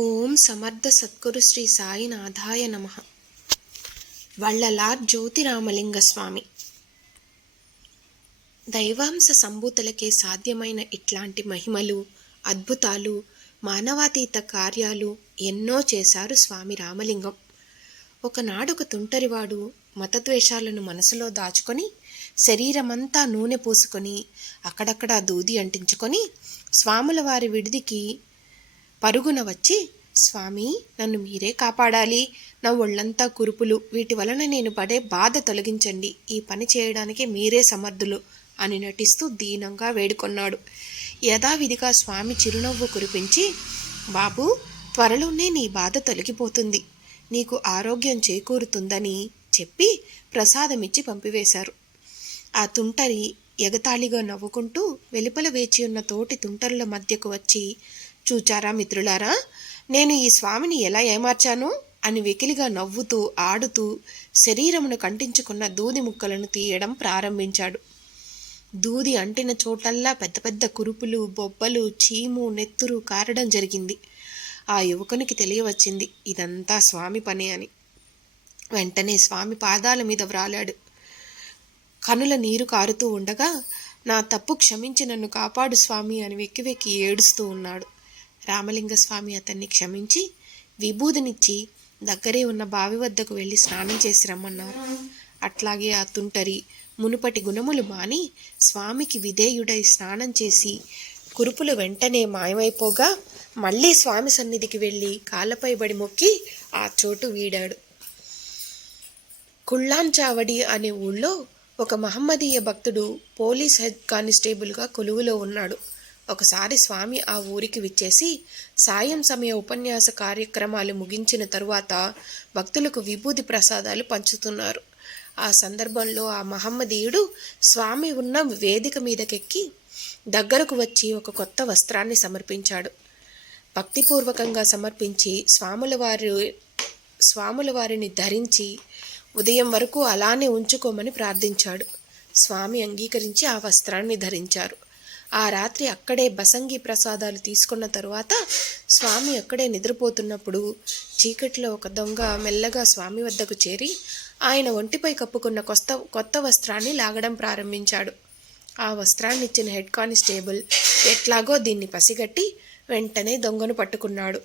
ఓం సమర్థ సద్గురు శ్రీ సాయినాథాయ నమ. వళ్ళలార్ జ్యోతిరామలింగ స్వామి దైవాంశ సంభూతులకే సాధ్యమైన ఇట్లాంటి మహిమలు అద్భుతాలు మానవాతీత కార్యాలు ఎన్నో చేశారు స్వామి రామలింగం. ఒకనాడొక తుంటరివాడు మతద్వేషాలను మనసులో దాచుకొని శరీరమంతా నూనె పూసుకొని అక్కడక్కడ దూది అంటించుకొని స్వాముల వారి విడిదికి పరుగున వచ్చి స్వామి నన్ను మీరే కాపాడాలి. నా ఒళ్ళంతా కురుపులు. వీటి వలన నేను పడే బాధ తొలగించండి. ఈ పని చేయడానికి మీరే సమర్థులు అని నటిస్తూ దీనంగా వేడుకొన్నాడు. యథావిధిగా స్వామి చిరునవ్వు కురిపించి బాబు త్వరలోనే నీ బాధ తొలగిపోతుంది. నీకు ఆరోగ్యం చేకూరుతుందని చెప్పి ప్రసాదమిచ్చి పంపివేశారు. ఆ తుంటరి ఎగతాళిగా నవ్వుకుంటూ వెలుపల వేచి ఉన్న తోటి తుంటరుల మధ్యకు వచ్చి చూచారా మిత్రులారా? నేను ఈ స్వామిని ఎలా ఏమార్చాను? అని వెకిలిగా నవ్వుతూ ఆడుతూ శరీరమును కంటించుకున్న దూది ముక్కలను తీయడం ప్రారంభించాడు. దూది అంటిన చోటల్లా పెద్ద పెద్ద కురుపులు బొబ్బలు చీము నెత్తురు కారడం జరిగింది. ఆ యువకునికి తెలియవచ్చింది ఇదంతా స్వామి పనే అని. వెంటనే స్వామి పాదాల మీద వ్రాలాడు. కనుల నీరు కారుతూ ఉండగా నా తప్పు క్షమించి నన్ను కాపాడు స్వామి అని వెక్కి వెక్కి ఏడుస్తూ ఉన్నాడు. రామలింగస్వామి అతన్ని క్షమించి విభూదినిచ్చి దగ్గరే ఉన్న బావి వద్దకు వెళ్ళి స్నానం చేసి రమ్మన్నారు. అట్లాగే ఆ తుంటరి మునుపటి గుణములు మాని స్వామికి విధేయుడై స్నానం చేసి కురుపులు వెంటనే మాయమైపోగా మళ్ళీ స్వామి సన్నిధికి వెళ్ళి కాళ్ళపై బడి మొక్కి ఆ చోటు వీడాడు. కుళ్ళాంచావడి అనే ఊళ్ళో ఒక మహమ్మదీయ భక్తుడు పోలీస్ హెడ్ కానిస్టేబుల్గా కొలువులో ఉన్నాడు. ఒకసారి స్వామి ఆ ఊరికి విచ్చేసి సాయం సమయ ఉపన్యాస కార్యక్రమాలు ముగించిన తరువాత భక్తులకు విభూది ప్రసాదాలు పంచుతున్నారు. ఆ సందర్భంలో ఆ మహమ్మదీయుడు స్వామి ఉన్న వేదిక మీదకెక్కి దగ్గరకు వచ్చి ఒక కొత్త వస్త్రాన్ని సమర్పించాడు. భక్తిపూర్వకంగా సమర్పించి స్వాముల వారి స్వాముల వారిని ధరించి ఉదయం వరకు అలానే ఉంచుకోమని ప్రార్థించాడు. స్వామి అంగీకరించి ఆ వస్త్రాన్ని ధరించారు. ఆ రాత్రి అక్కడే బసంగి ప్రసాదాలు తీసుకున్న తరువాత స్వామి అక్కడే నిద్రపోతున్నప్పుడు చీకట్లో ఒక దొంగ మెల్లగా స్వామి వద్దకు చేరి ఆయన ఒంటిపై కప్పుకున్న కొత్త కొత్త వస్త్రాన్ని లాగడం ప్రారంభించాడు. ఆ వస్త్రాన్ని ఇచ్చిన హెడ్ కానిస్టేబుల్ ఎట్లాగో దీన్ని పసిగట్టి వెంటనే దొంగను పట్టుకున్నాడు.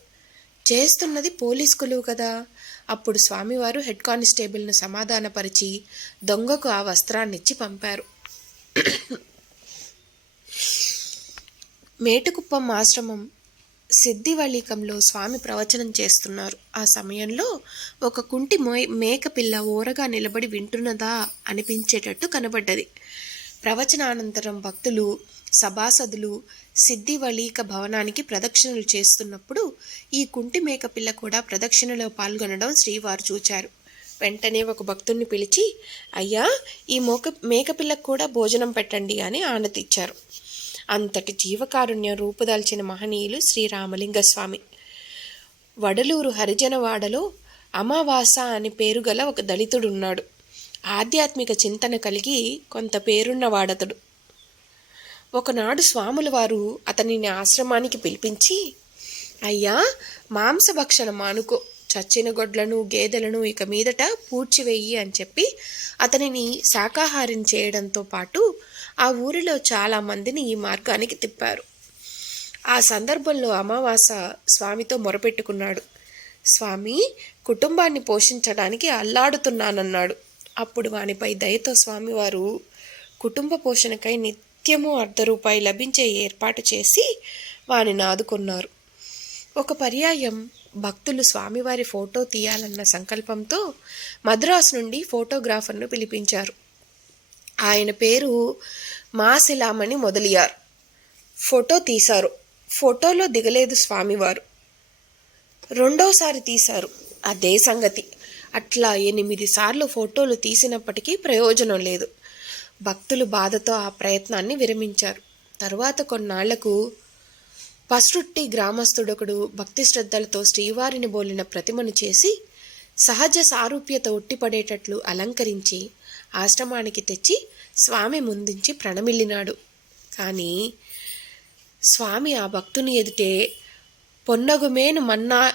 చేస్తున్నది పోలీస్ కొలువు కదా. అప్పుడు స్వామివారు హెడ్ కానిస్టేబుల్ను సమాధానపరిచి దొంగకు ఆ వస్త్రాన్నిచ్చి పంపారు. మేటుకుప్పం ఆశ్రమం సిద్ధివళికంలో స్వామి ప్రవచనం చేస్తున్నారు. ఆ సమయంలో ఒక కుంటి మేక పిల్ల ఓరగా నిలబడి వింటున్నదా అనిపించేటట్టు కనబడ్డది. ప్రవచనానంతరం భక్తులు సభాసదులు సిద్ధివళీక భవనానికి ప్రదక్షిణలు చేస్తున్నప్పుడు ఈ కుంటి మేకపిల్ల కూడా ప్రదక్షిణలో పాల్గొనడం శ్రీవారు చూచారు. వెంటనే ఒక భక్తుడిని పిలిచి అయ్యా ఈ మోక మేకపిల్లకు కూడా భోజనం పెట్టండి అని ఆనతిచ్చారు. అంతటి జీవకారుణ్యం రూపుదాల్చిన మహనీయులు శ్రీరామలింగ స్వామి వడలూరు హరిజనవాడలో అమావాస అని పేరు గల ఒక దళితుడున్నాడు. ఆధ్యాత్మిక చింతన కలిగి కొంత పేరున్నవాడతడు. ఒకనాడు స్వాముల వారు అతనిని ఆశ్రమానికి పిలిపించి అయ్యా మాంసభక్షణ మానుకో. చచ్చిన గొడ్లను గేదెలను ఇక మీదట పూడ్చివేయి అని చెప్పి అతనిని శాకాహారం చేయడంతో పాటు ఆ ఊరిలో చాలామందిని ఈ మార్గానికి తిప్పారు. ఆ సందర్భంలో అమావాస స్వామితో మొరపెట్టుకున్నాడు. స్వామి కుటుంబాన్ని పోషించడానికి అల్లాడుతున్నానన్నాడు. అప్పుడు వానిపై దయతో స్వామివారు కుటుంబ పోషణకై నిత్యము అర్ధ రూపాయి లభించే ఏర్పాటు చేసి వానిని ఆదుకున్నారు. ఒక పర్యాయం భక్తులు స్వామివారి ఫోటో తీయాలన్న సంకల్పంతో మద్రాసు నుండి ఫోటోగ్రాఫర్ను పిలిపించారు. ఆయన పేరు మాసిలామణి మొదలియార్. ఫోటో తీశారు. ఫోటోలో దిగలేదు స్వామివారు. రెండోసారి తీశారు. అదే సంగతి. అట్లా ఎనిమిది సార్లు ఫోటోలు తీసినప్పటికీ ప్రయోజనం లేదు. భక్తులు బాధతో ఆ ప్రయత్నాన్ని విరమించారు. తరువాత కొన్నాళ్ళకు పసురుట్టి గ్రామస్థుడొకడు భక్తి శ్రద్ధలతో శ్రీవారిని బోలిన ప్రతిమను చేసి సహజ సారూప్యత ఉట్టిపడేటట్లు అలంకరించి ఆశ్రమానికి తెచ్చి స్వామి ముందుంచి ప్రణమిల్లినాడు. కానీ స్వామి ఆ భక్తుని ఎదుటే పొన్నగుమేను మన్నా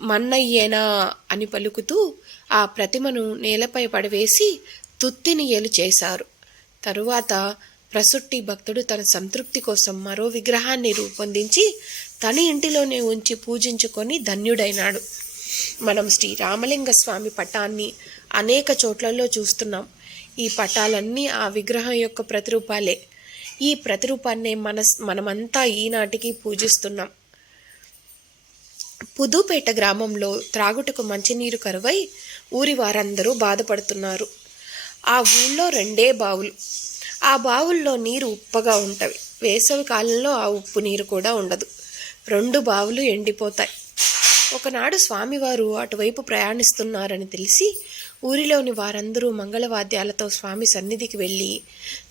మన్నయ్యేనా అని పలుకుతూ ఆ ప్రతిమను నేలపై పడవేసి తుత్తినియలు చేశారు. తరువాత ప్రసుట్టి భక్తుడు తన సంతృప్తి కోసం మరో విగ్రహాన్ని రూపొందించి తన ఇంటిలోనే ఉంచి పూజించుకొని ధన్యుడైనాడు. మనం శ్రీ రామలింగ స్వామి పటాన్ని అనేక చోట్లలో చూస్తున్నాం. ఈ పటాలన్నీ ఆ విగ్రహం యొక్క ప్రతిరూపాలే. ఈ ప్రతిరూపాన్నే మన మనమంతా ఈనాటికి పూజిస్తున్నాం. పుదుపేట గ్రామంలో త్రాగుటకు మంచినీరు కరువై ఊరి వారందరూ బాధపడుతున్నారు. ఆ ఊళ్ళో రెండే బావులు. ఆ బావుల్లో నీరు ఉప్పగా ఉంటవి వేసవి కాలంలో ఆ ఉప్పు నీరు కూడా ఉండదు. రెండు బావులు ఎండిపోతాయి. ఒకనాడు స్వామివారు అటువైపు ప్రయాణిస్తున్నారని తెలిసి ఊరిలోని వారందరూ మంగళవాద్యాలతో స్వామి సన్నిధికి వెళ్ళి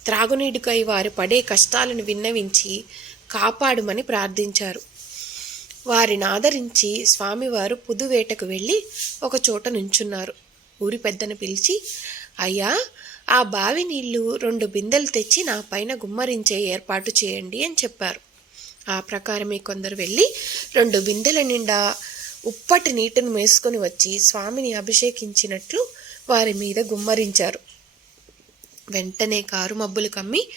త్రాగునీటికై వారు పడే కష్టాలను విన్నవించి కాపాడుమని ప్రార్థించారు. వారిని ఆదరించి స్వామివారు పుదువేటకు వెళ్ళి ఒక చోట నుంచున్నారు. ఊరి పెద్దను పిలిచి అయ్యా ఆ బావి నీళ్ళు రెండు బిందెలు తెచ్చి నా పైన గుమ్మరించే ఏర్పాటు చేయండి అని చెప్పారు. ఆ ప్రకారమే కొందరు వెళ్ళి రెండు బిందెల నిండా ఉప్పటి నీటిని మేసుకొని వచ్చి స్వామిని అభిషేకించినట్లు వారి మీద గుమ్మరించారు. వెంటనే కారు మబ్బులు కమ్మి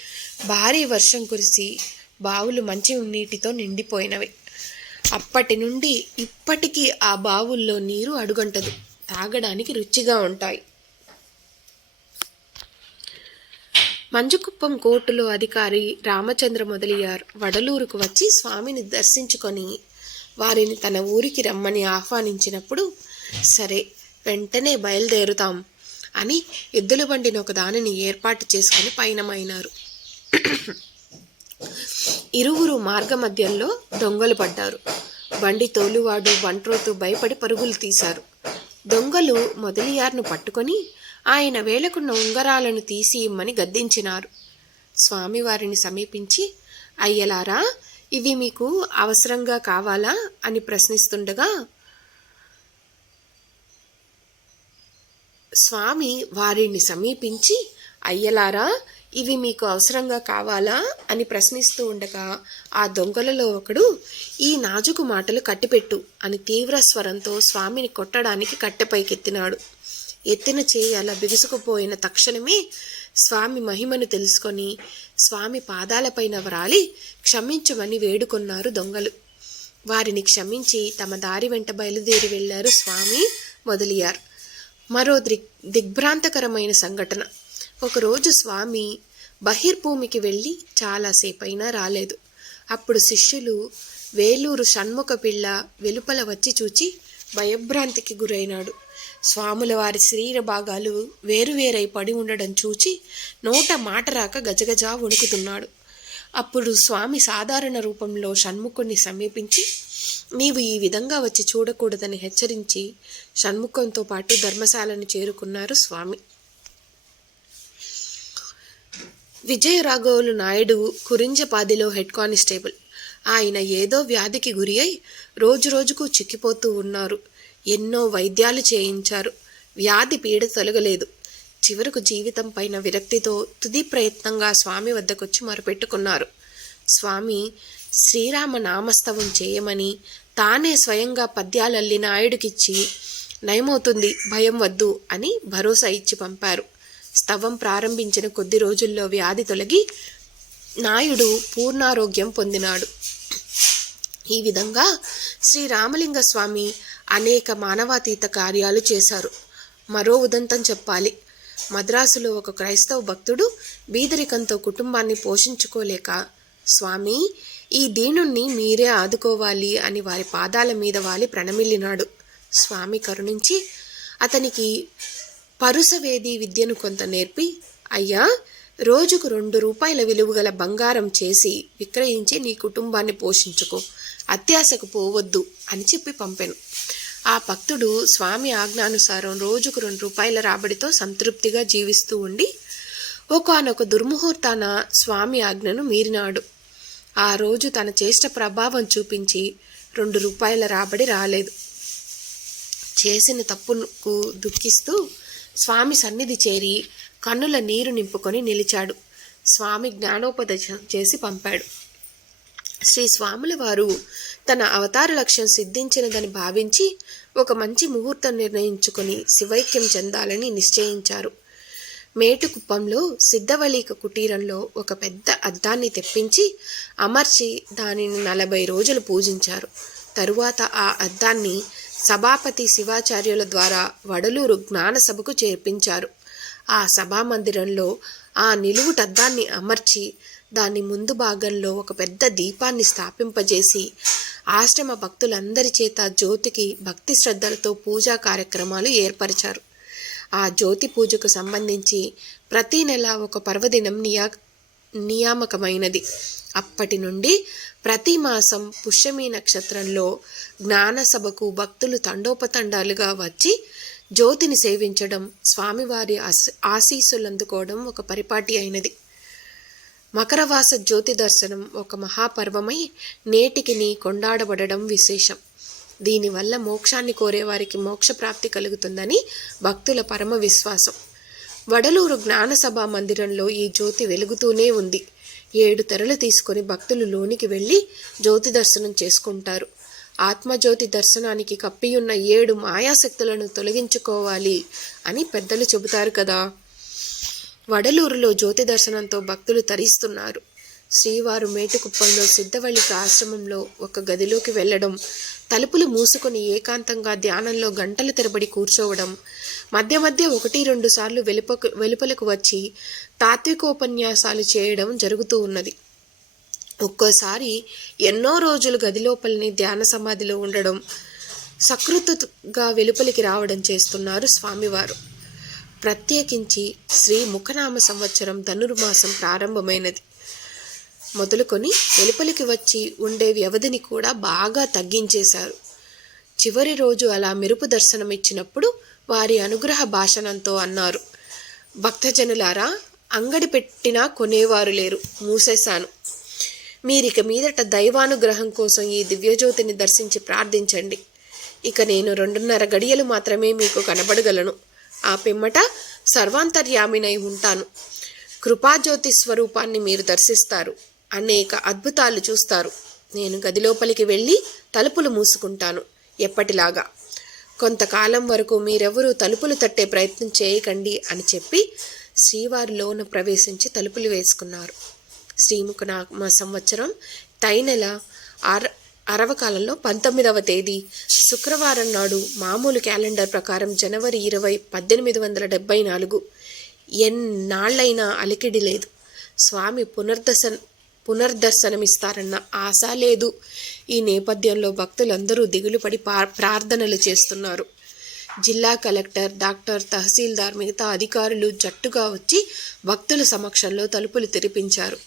భారీ వర్షం కురిసి బావులు మంచి నీటితో నిండిపోయినవి. అప్పటి నుండి ఇప్పటికీ ఆ బావుల్లో నీరు అడుగంటదు. తాగడానికి రుచిగా ఉంటాయి. మంజుకుప్పం కోర్టులో అధికారి రామచంద్ర మొదలియార్ వడలూరుకు వచ్చి స్వామిని దర్శించుకొని వారిని తన ఊరికి రమ్మని ఆహ్వానించినప్పుడు సరే వెంటనే బయలుదేరుతాం అని ఎద్దుల బండిని ఒక దానిని ఏర్పాటు చేసుకుని పయనమైనారు. ఇరువురు మార్గ మధ్యంలో దొంగలు పడ్డారు. బండి తోలువాడు బంట్రోతు భయపడి పరుగులు తీశారు. దొంగలు మొదలియార్ను పట్టుకొని ఆయన వేలకున్న ఉంగరాలను తీసి ఇమ్మని గద్దించినారు. స్వామివారిని సమీపించి అయ్యలారా ఇవి మీకు అవసరంగా కావాలా? అని ప్రశ్నిస్తుండగా స్వామి వారిని సమీపించి అయ్యలారా ఇవి మీకు అవసరంగా కావాలా? అని ప్రశ్నిస్తూ ఉండగా ఆ దొంగలలో ఒకడు ఈ నాజుకు మాటలు కట్టిపెట్టు అని తీవ్ర స్వరంతో స్వామిని కొట్టడానికి కట్టెపైకెత్తినాడు. ఎత్తిన చేయి అలా బిగుసుకుపోయిన తక్షణమే స్వామి మహిమను తెలుసుకొని స్వామి పాదాలపైన వ్రాలి క్షమించమని వేడుకొన్నారు దొంగలు. వారిని క్షమించి తమ దారి వెంట బయలుదేరి వెళ్ళారు స్వామి మొదలియార్. మరో దిగ్ దిగ్భ్రాంతకరమైన సంఘటన. ఒకరోజు స్వామి బహిర్భూమికి వెళ్ళి చాలాసేపైనా రాలేదు. అప్పుడు శిష్యులు వేలూరు షణ్ముఖ పిల్ల వెలుపల వచ్చి చూచి భయభ్రాంతికి గురైనాడు. స్వాముల వారి శరీర భాగాలు వేరువేరై పడి ఉండడం చూచి నోట మాట రాక గజగజా వణుకుతున్నాడు. అప్పుడు స్వామి సాధారణ రూపంలో షణ్ముఖుణ్ణి సమీపించి నీవు ఈ విధంగా వచ్చి చూడకూడదని హెచ్చరించి షణ్ముఖంతో పాటు ధర్మశాలను చేరుకున్నారు స్వామి. విజయరాఘవులు నాయుడు కురింజపాదిలో హెడ్ కానిస్టేబుల్. ఆయన ఏదో వ్యాధికి గురి అయి రోజు రోజుకు చిక్కిపోతూ ఉన్నారు. ఎన్నో వైద్యాలు చేయించారు. వ్యాధి పీడ తొలగలేదు. చివరకు జీవితం పైన విరక్తితో తుది ప్రయత్నంగా స్వామి వద్దకొచ్చి మొరపెట్టుకున్నారు. స్వామి శ్రీరామ నామస్తవం చేయమని తానే స్వయంగా పద్యాలల్లి నాయుడికిచ్చి నయమవుతుంది భయం వద్దు అని భరోసా ఇచ్చి పంపారు. స్తవం ప్రారంభించిన కొద్ది రోజుల్లో వ్యాధి తొలగి నాయుడు పూర్ణారోగ్యం పొందినాడు. ఈ విధంగా శ్రీ రామలింగ స్వామి అనేక మానవాతీత కార్యాలు చేశారు. మరో ఉదంతం చెప్పాలి. మద్రాసులో ఒక క్రైస్తవ భక్తుడు బీదరికంతో కుటుంబాన్ని పోషించుకోలేక స్వామి ఈ దీనుణ్ణి మీరే ఆదుకోవాలి అని వారి పాదాల మీద వాలి ప్రణమిల్లినాడు. స్వామి కరుణించి అతనికి పరుసవేది విద్యను కొంత నేర్పి. అయ్యా రోజుకు రెండు రూపాయల విలువగల బంగారం చేసి విక్రయించి నీ కుటుంబాన్ని పోషించుకో. అత్యాశకు పోవద్దు అని చెప్పి పంపాను. ఆ భక్తుడు స్వామి ఆజ్ఞానుసారం రోజుకు రెండు రూపాయల రాబడితో సంతృప్తిగా జీవిస్తూ ఉండి ఒకనొక దుర్ముహూర్తాన స్వామి ఆజ్ఞను మీరినాడు. ఆ రోజు తన చేష్ట ప్రభావం చూపించి రెండు రూపాయల రాబడి రాలేదు. చేసిన తప్పుకు దుఃఖిస్తూ స్వామి సన్నిధి చేరి కన్నుల నీరు నింపుకొని నిలిచాడు. స్వామి జ్ఞానోపదేశం చేసి పంపాడు. శ్రీ స్వాముల వారు తన అవతార లక్ష్యం సిద్ధించినదని భావించి ఒక మంచి ముహూర్తం నిర్ణయించుకొని శివైక్యం చెందాలని నిశ్చయించారు. మేటుకుప్పంలో సిద్ధవళిక కుటీరంలో ఒక పెద్ద అద్దాన్ని తెప్పించి అమర్చి దానిని నలభై రోజులు పూజించారు. తరువాత ఆ అద్దాన్ని సభాపతి శివాచార్యుల ద్వారా వడలూరు జ్ఞానసభకు చేర్పించారు. ఆ సభామందిరంలో ఆ నిలువుటద్దాన్ని అమర్చి దాని ముందు భాగంలో ఒక పెద్ద దీపాన్ని స్థాపింపజేసి ఆశ్రమ భక్తులందరి చేత జ్యోతికి భక్తి శ్రద్ధలతో పూజా కార్యక్రమాలు ఏర్పరిచారు. ఆ జ్యోతి పూజకు సంబంధించి ప్రతి నెల ఒక పర్వదినం నియా నియామకమైనది. అప్పటి నుండి ప్రతి మాసం పుష్యమి నక్షత్రంలో జ్ఞానసభకు భక్తులు తండోపతండాలుగా వచ్చి జ్యోతిని సేవించడం స్వామివారి ఆశ- ఒక పరిపాటి అయినది. మకరవాస జ్యోతి దర్శనం ఒక మహాపర్వమై నేటికిని కొండాడబడడం విశేషం. దీనివల్ల మోక్షాన్ని కోరేవారికి మోక్ష ప్రాప్తి కలుగుతుందని భక్తుల పరమ విశ్వాసం. వడలూరు జ్ఞానసభ మందిరంలో ఈ జ్యోతి వెలుగుతూనే ఉంది. ఏడు తెరలు తీసుకొని భక్తులు లోనికి వెళ్ళి జ్యోతి దర్శనం చేసుకుంటారు. ఆత్మజ్యోతి దర్శనానికి కప్పియున్న ఏడు మాయాశక్తులను తొలగించుకోవాలి అని పెద్దలు చెబుతారు కదా. వడలూరులో జ్యోతి దర్శనంతో భక్తులు తరిస్తున్నారు. శ్రీవారు మేటుకుప్పంలో సిద్ధవళిక ఆశ్రమంలో ఒక గదిలోకి వెళ్ళడం తలుపులు మూసుకొని ఏకాంతంగా ధ్యానంలో గంటలు తరబడి కూర్చోవడం మధ్య మధ్య ఒకటి రెండు సార్లు వెలుపకు వెలుపలకు వచ్చి తాత్వికోపన్యాసాలు చేయడం జరుగుతూ ఉన్నది. ఒక్కోసారి ఎన్నో రోజులు గదిలోపలిని ధ్యాన సమాధిలో ఉండడం సకృతగా వెలుపలికి రావడం చేస్తున్నారు స్వామివారు. ప్రత్యేకించి శ్రీ ముఖనామ సంవత్సరం ధనుర్మాసం ప్రారంభమైనది. మొదలుకొని వెలుపలికి వచ్చి ఉండే వ్యవధిని కూడా బాగా తగ్గించేశారు. చివరి రోజు అలా మెరుపు దర్శనం ఇచ్చినప్పుడు వారి అనుగ్రహ భాషణంతో అన్నారు భక్తజనులారా అంగడి పెట్టినా కొనేవారు లేరు మూసేశాను. మీరిక మీదట దైవానుగ్రహం కోసం ఈ దివ్యజ్యోతిని దర్శించి ప్రార్థించండి. ఇక నేను రెండున్నర గడియలు మాత్రమే మీకు కనబడగలను. ఆ పిమ్మట సర్వాంతర్యామినై ఉంటాను. కృపాజ్యోతి స్వరూపాన్ని మీరు దర్శిస్తారు. అనేక అద్భుతాలు చూస్తారు. నేను గదిలోపలికి వెళ్ళి తలుపులు మూసుకుంటాను. ఎప్పటిలాగా? కొంతకాలం వరకు మీరెవరూ తలుపులు తట్టే ప్రయత్నం చేయకండి అని చెప్పి శ్రీవారిలోన ప్రవేశించి తలుపులు వేసుకున్నారు. శ్రీముఖనామ సంవత్సరం తైనెల అర అరవ కాలంలో పంతొమ్మిదవ తేదీ శుక్రవారం నాడు మామూలు క్యాలెండర్ ప్రకారం జనవరి ఇరవై పద్దెనిమిది వందల డెబ్బై నాలుగు. ఎన్నాళ్ళైనా అలికిడి లేదు. స్వామి పునర్దర్శన పునర్దర్శనమిస్తారన్న ఆశ లేదు. ఈ నేపథ్యంలో భక్తులందరూ దిగులుపడి పా- ప్రార్థనలు చేస్తున్నారు. జిల్లా కలెక్టర్ డాక్టర్ తహసీల్దార్ మిగతా అధికారులు జట్టుగా వచ్చి భక్తుల సమక్షంలో తలుపులు తెరిపించారు.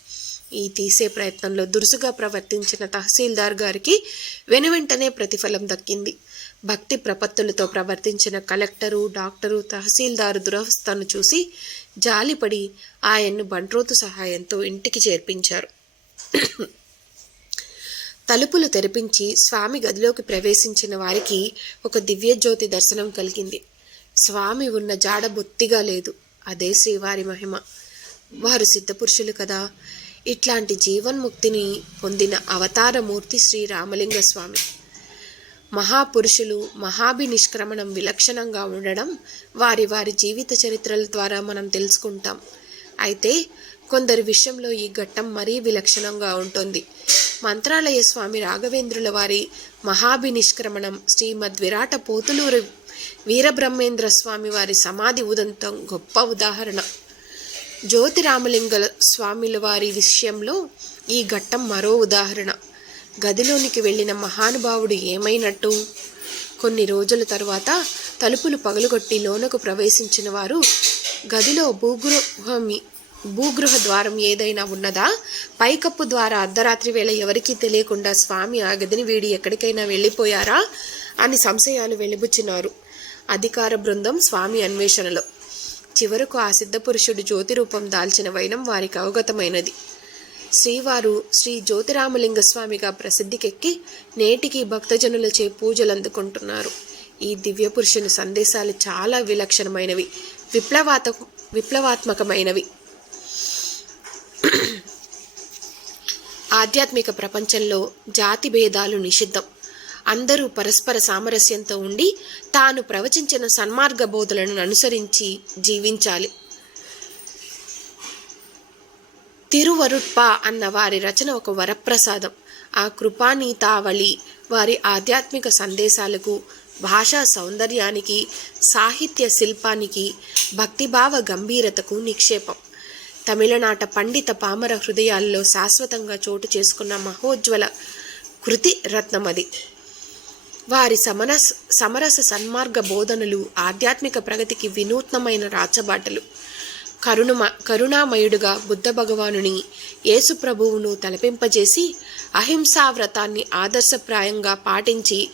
ఈ తీసే ప్రయత్నంలో దురుసుగా ప్రవర్తించిన తహసీల్దార్ గారికి వెనువెంటనే ప్రతిఫలం దక్కింది. భక్తి ప్రపత్తులతో ప్రవర్తించిన కలెక్టరు డాక్టరు తహసీల్దారు దురవస్థను చూసి జాలిపడి ఆయన్ను బంట్రోతు సహాయంతో ఇంటికి చేర్పించారు. తలుపులు తెరిపించి స్వామి గదిలోకి ప్రవేశించిన వారికి ఒక దివ్యజ్యోతి దర్శనం కలిగింది. స్వామి ఉన్న జాడ బొత్తిగా లేదు. అదే శ్రీవారి మహిమ. వారు సిద్ధపురుషులు కదా. ఇట్లాంటి జీవన్ముక్తిని పొందిన అవతారమూర్తి శ్రీ రామలింగ స్వామి మహాపురుషులు మహాభినిష్క్రమణం విలక్షణంగా ఉండడం వారి వారి జీవిత చరిత్రల ద్వారా మనం తెలుసుకుంటాం. అయితే కొందరి విషయంలో ఈ ఘట్టం మరీ విలక్షణంగా ఉంటుంది. మంత్రాలయ స్వామి రాఘవేంద్రుల వారి మహాభినిష్క్రమణం శ్రీమద్ విరాట పోతులూరు వీరబ్రహ్మేంద్ర స్వామి వారి సమాధి ఉదంతం గొప్ప ఉదాహరణ. జ్యోతిరామలింగ స్వామిల వారి విషయంలో ఈ ఘట్టం మరో ఉదాహరణ. గదిలోనికి వెళ్ళిన మహానుభావుడు ఏమైనట్టు? కొన్ని రోజుల తర్వాత తలుపులు పగలుగొట్టి లోనకు ప్రవేశించిన వారు గదిలో భూగృహమి భూగృహ ద్వారం ఏదైనా ఉన్నదా? పైకప్పు ద్వారా అర్ధరాత్రి వేళ ఎవరికీ తెలియకుండా స్వామి ఆ గదిని వీడి ఎక్కడికైనా వెళ్ళిపోయారా? అని సంశయాలు వెలిబుచ్చినారు. అధికార బృందం స్వామి అన్వేషణలో. చివరకు ఆ సిద్ధపురుషుడు జ్యోతి రూపం దాల్చిన వైనం వారికి అవగతమైనది. శ్రీవారు శ్రీ జ్యోతిరామలింగ స్వామిగా ప్రసిద్ధికెక్కి నేటికి భక్తజనులచే పూజలు అందుకుంటున్నారు ఈ దివ్య పురుషుని సందేశాలు చాలా విలక్షణమైనవి. విప్లవాత విప్లవాత్మకమైనవి. ఆధ్యాత్మిక ప్రపంచంలో జాతి భేదాలు నిషిద్ధం. అందరూ పరస్పర సామరస్యంతో ఉండి తాను ప్రవచించిన సన్మార్గ బోధలను అనుసరించి జీవించాలి. తిరువరుట్ప అన్న వారి రచన ఒక వరప్రసాదం. ఆ కృపానీతావళి వారి ఆధ్యాత్మిక సందేశాలకు భాషా సౌందర్యానికి సాహిత్య శిల్పానికి భక్తిభావ గంభీరతకు నిక్షేపం. తమిళనాట పండిత పామర హృదయాల్లో శాశ్వతంగా చోటు చేసుకున్న మహోజ్వల కృతి రత్నమది వారి సమరస సమరస సన్మార్గ బోధనలు ఆధ్యాత్మిక ప్రగతికి వినూత్నమైన రాచబాటలు. కరుణమ కరుణామయుడుగా బుద్ధ భగవానుని యేసుప్రభువును తలపింపజేసి అహింసా వ్రతాన్ని ఆదర్శప్రాయంగా పాటించి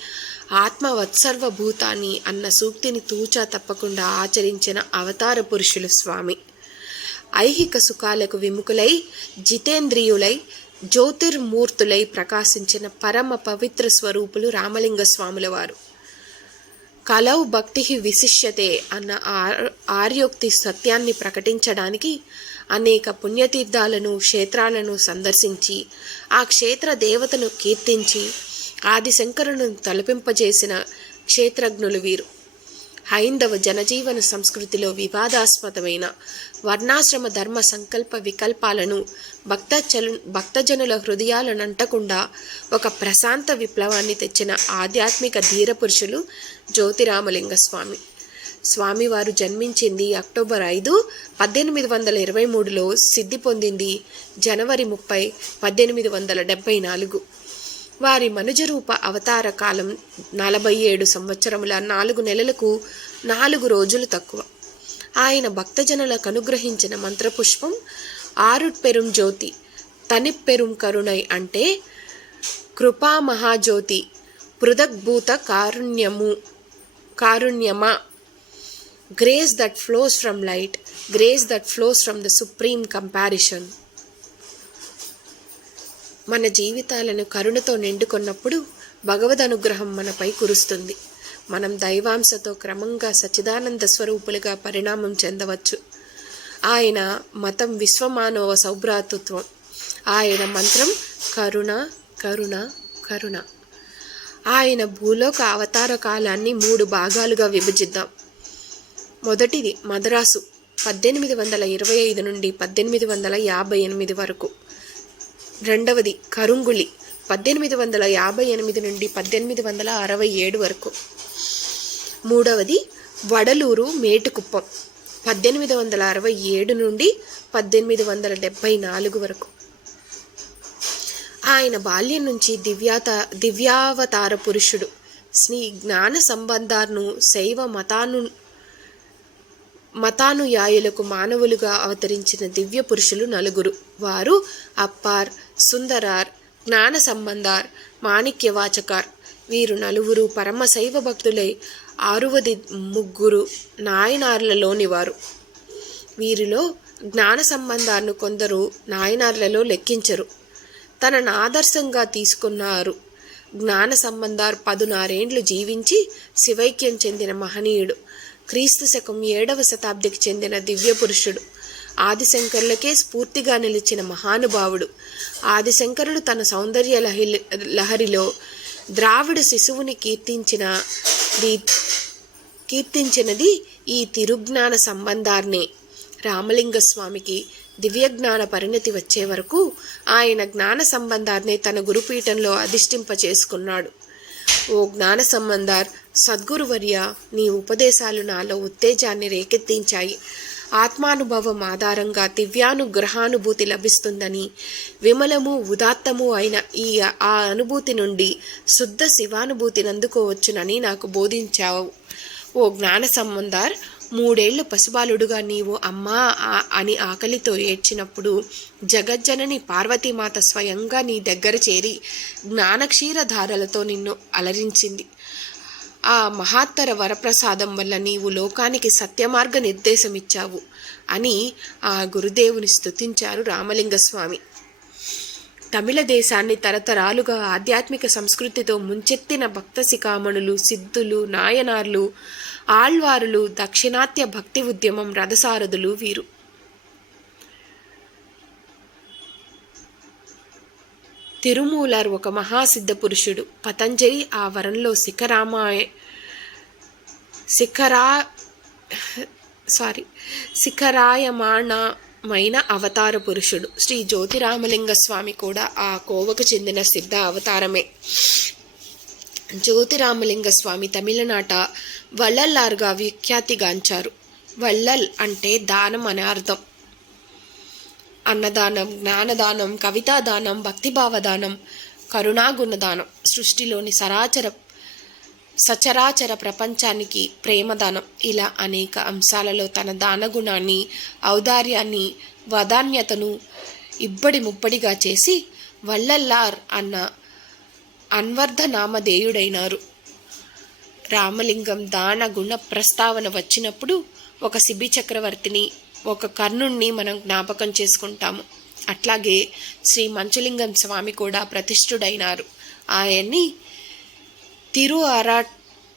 ఆత్మవత్సర్వభూతాన్ని అన్న సూక్తిని తూచా తప్పకుండా ఆచరించిన అవతార పురుషులు స్వామి. ఐహిక సుఖాలకు విముఖులై జితేంద్రియులై జ్యోతిర్మూర్తులై ప్రకాశించిన పరమ పవిత్ర స్వరూపులు రామలింగ స్వాముల వారు. కలౌ భక్తి విశిష్యతే అన్న ఆర్యోక్తి సత్యాన్ని ప్రకటించడానికి అనేక పుణ్యతీర్థాలను క్షేత్రాలను సందర్శించి ఆ క్షేత్ర దేవతను కీర్తించి ఆదిశంకరును తలపింపజేసిన క్షేత్రజ్ఞులు వీరు. హైందవ జనజీవన సంస్కృతిలో వివాదాస్పదమైన వర్ణాశ్రమ ధర్మ సంకల్ప వికల్పాలను భక్తజలు భక్తజనుల హృదయాలనంటకుండా ఒక ప్రశాంత విప్లవాన్ని తెచ్చిన ఆధ్యాత్మిక ధీర పురుషులు జ్యోతిరామలింగ స్వామి. స్వామివారు జన్మించింది అక్టోబర్ ఐదు పద్దెనిమిది వందల ఇరవై మూడులో సిద్ధి పొందింది జనవరి ముప్పై పద్దెనిమిది వందల డెబ్బై నాలుగు. వారి మనుజరూప అవతార కాలం నలభై ఏడు సంవత్సరముల నాలుగు నెలలకు నాలుగు రోజులు తక్కువ. ఆయన భక్తజనులకు అనుగ్రహించిన మంత్రపుష్పం ఆరుట్పెరుం జ్యోతి తనిప్పెరుం కరుణై అంటే కృపా మహాజ్యోతి పృథగ్భూత కారుణ్యము కారుణ్యమా. Grace that flows from light grace that flows from the supreme comparison మన జీవితాలను కరుణతో నిండుకున్నప్పుడు భగవద్ అనుగ్రహం మనపై కురుస్తుంది. మనం దైవాంశతో క్రమంగా సచ్చిదానంద స్వరూపులుగా పరిణామం చెందవచ్చు. ఆయన మతం విశ్వమానవ సౌభ్రాతృత్వం. ఆయన మంత్రం కరుణ కరుణ కరుణ. ఆయన భూలోక అవతార కాలాన్ని మూడు భాగాలుగా విభజిద్దాం. మొదటిది మద్రాసు పద్దెనిమిది వందల ఇరవై ఐదు నుండి పద్దెనిమిది వందల యాభై ఎనిమిది వరకు. రెండవది కరుంగుళి పద్దెనిమిది వందల యాభై ఎనిమిది నుండి పద్దెనిమిది వందల అరవై ఏడు వరకు. మూడవది వడలూరు మేటుకుప్పం పద్దెనిమిది వందల అరవై ఏడు నుండి పద్దెనిమిది వందల డెబ్భై నాలుగు వరకు. ఆయన బాల్యం నుంచి దివ్యాత దివ్యావతార పురుషుడు. శ్రీ జ్ఞాన సంబంధాలను శైవ మతాను మతానుయాయులకు మానవులుగా అవతరించిన దివ్య పురుషులు నలుగురు. వారు అప్పార్ సుందరార్ జ్ఞాన సంబంధార్ మాణిక్యవాచకార్. వీరు నలుగురు పరమశైవ భక్తులై ఆరువది ముగ్గురు నాయనార్లలోని వారు. వీరిలో జ్ఞాన సంబంధాన్ని కొందరు నాయనార్లలో లెక్కించరు. తనను ఆదర్శంగా తీసుకున్నారు. జ్ఞాన సంబంధార్ పదునారేండ్లు జీవించి శివైక్యం చెందిన మహనీయుడు. క్రీస్తు శకం ఏడవ శతాబ్దికి చెందిన దివ్య పురుషుడు ఆదిశంకరులకే స్ఫూర్తిగా నిలిచిన మహానుభావుడు. ఆదిశంకరుడు తన సౌందర్య లహరి లహరిలో ద్రావిడ శిశువుని కీర్తించిన కీర్తించినది ఈ తిరుజ్ఞాన సంబంధార్నే రామలింగ స్వామికి దివ్యజ్ఞాన పరిణతి వచ్చే వరకు ఆయన జ్ఞాన సంబంధాన్ని తన గురుపీఠంలో అధిష్ఠింప చేసుకున్నాడు ఓ జ్ఞాన సంబంధార్ సద్గురువర్య నీ ఉపదేశాలు నాలో ఉత్తేజాన్ని రేకెత్తించాయి. ఆత్మానుభవం ఆధారంగా దివ్యానుగ్రహానుభూతి లభిస్తుందని విమలము ఉదాత్తము అయిన ఈ ఆ అనుభూతి నుండి శుద్ధ శివానుభూతిని అందుకోవచ్చునని నాకు బోధించావు. ఓ జ్ఞాన సంబంధార్ మూడేళ్ళ పసిబాలుడుగా నీవు అమ్మా అని ఆకలితో ఏడ్చినప్పుడు జగజ్జనని పార్వతీమాత స్వయంగా నీ దగ్గర చేరి జ్ఞానక్షీరధారలతో నిన్ను అలరించింది. ఆ మహాత్తర వరప్రసాదం వల్ల నీవు లోకానికి సత్యమార్గ నిర్దేశం ఇచ్చావు అని ఆ గురుదేవుని స్తుతించారు రామలింగస్వామి. తమిళ దేశాన్ని తరతరాలుగా ఆధ్యాత్మిక సంస్కృతితో ముంచెత్తిన భక్త శిఖామణులు సిద్ధులు నాయనార్లు ఆళ్వారులు దక్షిణాత్య భక్తి ఉద్యమం రథసారథులు వీరు. తిరుమూలర్ ఒక మహాసిద్ధ పురుషుడు. పతంజలి ఆ వరంలో శిఖరామాయ శిఖరా సారీ శిఖరాయమాణ మైన అవతార పురుషుడు. శ్రీ జ్యోతిరామలింగ స్వామి కూడా ఆ కోవకు చెందిన సిద్ధ అవతారమే. జ్యోతిరామలింగ స్వామి తమిళనాట వల్లల్లారుగా విఖ్యాతిగాంచారు. వల్లల్ అంటే దానం అనే అర్థం. అన్నదానం జ్ఞానదానం కవితాదానం భక్తిభావదానం కరుణాగుణదానం సృష్టిలోని సరాచర సచరాచర ప్రపంచానికి ప్రేమదానం. ఇలా అనేక అంశాలలో తన దానగుణాన్ని ఔదార్యాన్ని వదాన్యతను ఇబ్బడి ముబ్బడిగా చేసి వల్లల్లార్ అన్న అన్వర్ధనామధేయుడైనారు. రామలింగం దాన గుణ ప్రస్తావన వచ్చినప్పుడు ఒక శిబి చక్రవర్తిని ఒక కర్ణుణ్ణి మనం జ్ఞాపకం చేసుకుంటాము. అట్లాగే శ్రీ మంచులింగం స్వామి కూడా ప్రతిష్ఠుడైనారు. ఆయన్ని తిరు అరా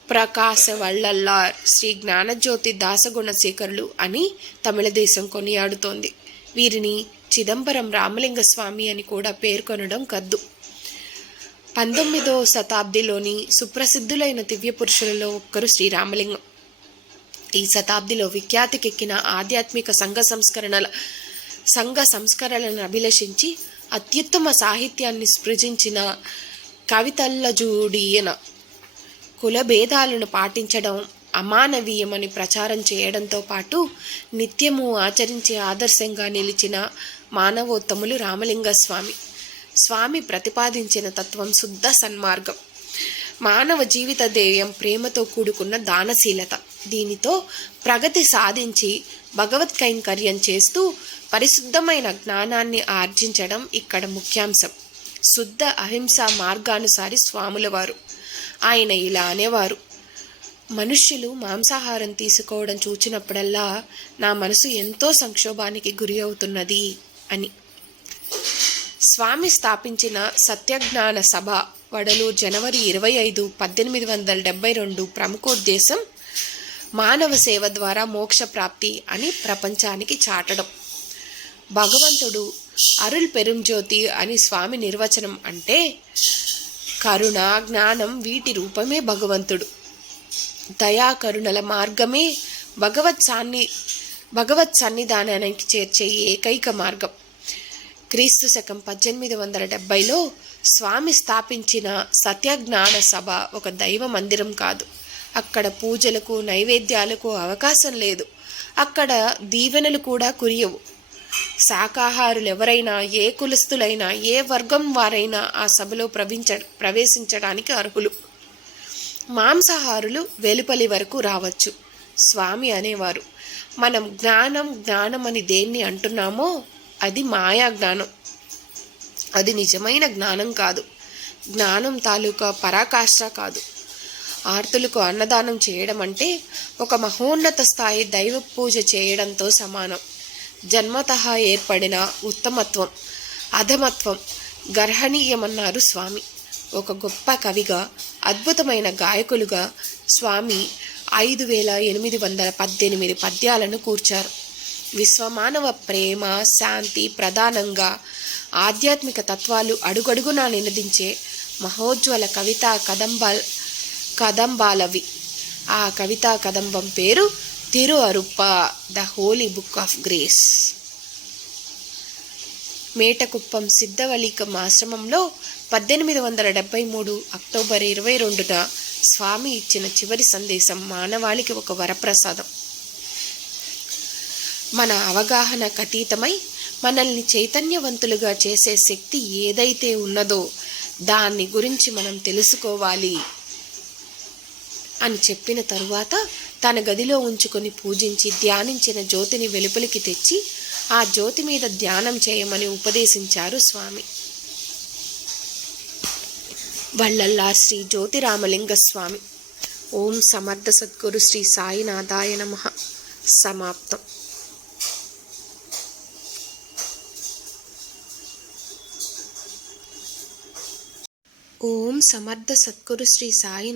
ప్రకాశ వల్లల్లార్ శ్రీ జ్ఞానజ్యోతి దాసగుణశేఖరులు అని తమిళ దేశం కొనియాడుతోంది. వీరిని చిదంబరం రామలింగ స్వామి అని కూడా పేర్కొనడం కద్దు. పంతొమ్మిదో శతాబ్దిలోని సుప్రసిద్ధులైన దివ్య పురుషులలో ఒక్కరు శ్రీరామలింగం ఈ శతాబ్దిలో విఖ్యాతికెక్కిన ఆధ్యాత్మిక సంఘ సంస్కరణల సంఘ సంస్కరణలను అభిలషించి అత్యుత్తమ సాహిత్యాన్ని సృజించిన కవితల్లజూడియన కుల భేదాలను పాటించడం అమానవీయమని ప్రచారం చేయడంతో పాటు నిత్యము ఆచరించే ఆదర్శంగా నిలిచిన మానవోత్తములు రామలింగ స్వామి స్వామి ప్రతిపాదించిన తత్వం శుద్ధ సన్మార్గం. మానవ జీవిత ధ్యేయం ప్రేమతో కూడుకున్న దానశీలత. దీనితో ప్రగతి సాధించి భగవత్ కైంకర్యం చేస్తూ పరిశుద్ధమైన జ్ఞానాన్ని ఆర్జించడం ఇక్కడ ముఖ్యాంశం. శుద్ధ అహింస మార్గానుసారి స్వాముల వారు ఆయన ఇలా అనేవారు. మనుష్యులు మాంసాహారం తీసుకోవడం చూచినప్పుడల్లా నా మనసు ఎంతో సంక్షోభానికి గురి అవుతున్నది అని. స్వామి స్థాపించిన సత్యజ్ఞాన సభ వడలు జనవరి ఇరవై ఐదు పద్దెనిమిది వందల డెబ్బై రెండు ప్రముఖోద్దేశం మానవ సేవ ద్వారా మోక్ష ప్రాప్తి అని ప్రపంచానికి చాటడం. భగవంతుడు అరుల్ పెరుంజ్యోతి అని స్వామి నిర్వచనం అంటే కరుణ జ్ఞానం వీటి రూపమే భగవంతుడు. దయా కరుణల మార్గమే భగవత్ సాన్ని భగవత్ సన్నిధానానికి చేర్చే ఏకైక మార్గం. క్రీస్తు శకం పద్దెనిమిది వందల డెబ్బైలో స్వామి స్థాపించిన సత్యజ్ఞాన సభ ఒక దైవ మందిరం కాదు. అక్కడ పూజలకు నైవేద్యాలకు అవకాశం లేదు. అక్కడ దీవెనలు కూడా కురియవు. శాకాహారులు ఎవరైనా ఏ కులస్తులైనా ఏ వర్గం వారైనా ఆ సభలో ప్రవించ ప్రవేశించడానికి అర్హులు. మాంసాహారులు వెలుపలి వరకు రావచ్చు. స్వామి అనేవారు మనం జ్ఞానం జ్ఞానం అని దేన్ని అంటున్నామో అది మాయా జ్ఞానం. అది నిజమైన జ్ఞానం కాదు. జ్ఞానం తాలూకా పరాకాష్ట కాదు. ఆర్తులకు అన్నదానం చేయడం అంటే ఒక మహోన్నత స్థాయి దైవ పూజ చేయడంతో సమానం. జన్మత ఏర్పడిన ఉత్తమత్వం అధమత్వం గర్హణీయమన్నారు స్వామి. ఒక గొప్ప కవిగా అద్భుతమైన గాయకులుగా స్వామి ఐదు వేల ఎనిమిది వందల పద్దెనిమిది పద్యాలను కూర్చారు. విశ్వమానవ ప్రేమ శాంతి ప్రధానంగా ఆధ్యాత్మిక తత్వాలు అడుగడుగునా నినదించే మహోజ్వల కవితా కదంబ కదంబాలవి. ఆ కవితా కదంబం పేరు Thiru Aruppa the holy book of grace Mettukuppam Siddhavalikam ఆశ్రమంలో పద్దెనిమిది వందల డెబ్బై మూడు అక్టోబర్ ఇరవై రెండున స్వామి ఇచ్చిన చివరి సందేశం మానవాళికి ఒక వరప్రసాదం. మన అవగాహన అతీతమై మనల్ని చైతన్యవంతులుగా చేసే శక్తి ఏదైతే ఉన్నదో దాన్ని గురించి మనం తెలుసుకోవాలి అని చెప్పిన తరువాత తన గదిలో ఉంచుకొని పూజించి ధ్యానించిన జ్యోతిని వెలుపలికి తెచ్చి ఆ జ్యోతి మీద ధ్యానం చేయమని ఉపదేశించారు స్వామి. వల్లల్లార్ శ్రీ జ్యోతిరామలింగ స్వామి ఓం సమర్థ సద్గురు శ్రీ సాయినాథాయ నమ. సమాప్తం. ఓం సమర్థ సద్గురు శ్రీ సాయి